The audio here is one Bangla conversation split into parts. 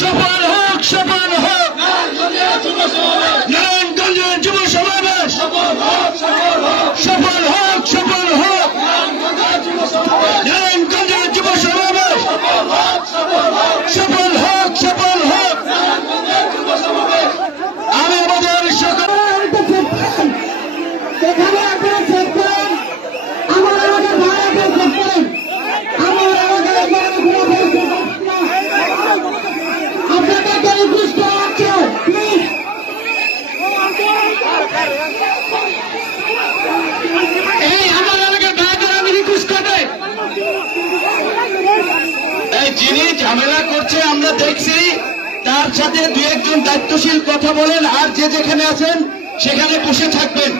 সফল হোক নারায়ণগঞ্জের যুব সমাবেশ সফল হোক নারায়ণগঞ্জের যুব সমাবেশ সফল হোক আমি আমাদের সকল যিনি ঝামেলা করছে আমরা দেখছি, তার সাথে দু একজন দায়িত্বশীল কথা বলেন, আর যে যেখানে আছেন সেখানে বসে থাকবেন।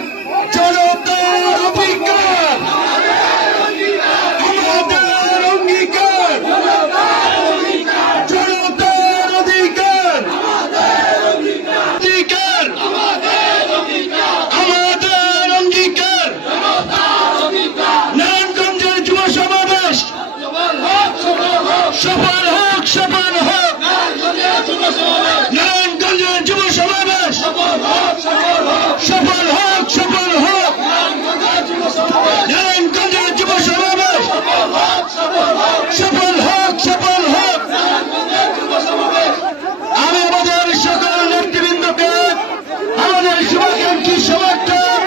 জনতার অধিকার আমাদের অঙ্গীকার, জনতার অধিকার আমাদের অঙ্গীকার। নারায়ণগঞ্জের যুব সমাবেশ সফল হোক নারায়ণগঞ্জের যুব সমাবেশ সফল হোক নারায়ণগঞ্জের যুব সমাবেশ সফল হোক। আমি আমাদের সকল নেতৃবৃন্দকে, আমাদের শুভাকাঙ্ক্ষী সমর্থক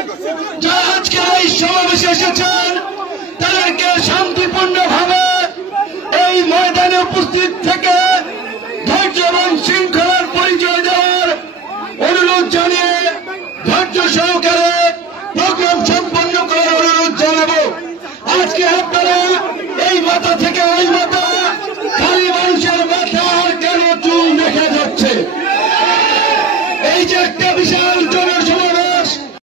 যারা আজকে এই সমাবেশে এসেছেন, তাদেরকে শান্তিপূর্ণভাবে এই ময়দানে উপস্থিত থেকে ধৈর্য এবং শৃঙ্খলার পরিচয় দেওয়ার অনুরোধ জানিয়ে ধৈর্য সহকারে প্রোগ্রাম সম্পন্ন করার অনুরোধ জানাবো। আজকে আপনারা এই মাথা থেকে ওই মাথা খালি মানুষের মাথা আর কেন চুল দেখা যাচ্ছে, এই যে একটা বিশাল জন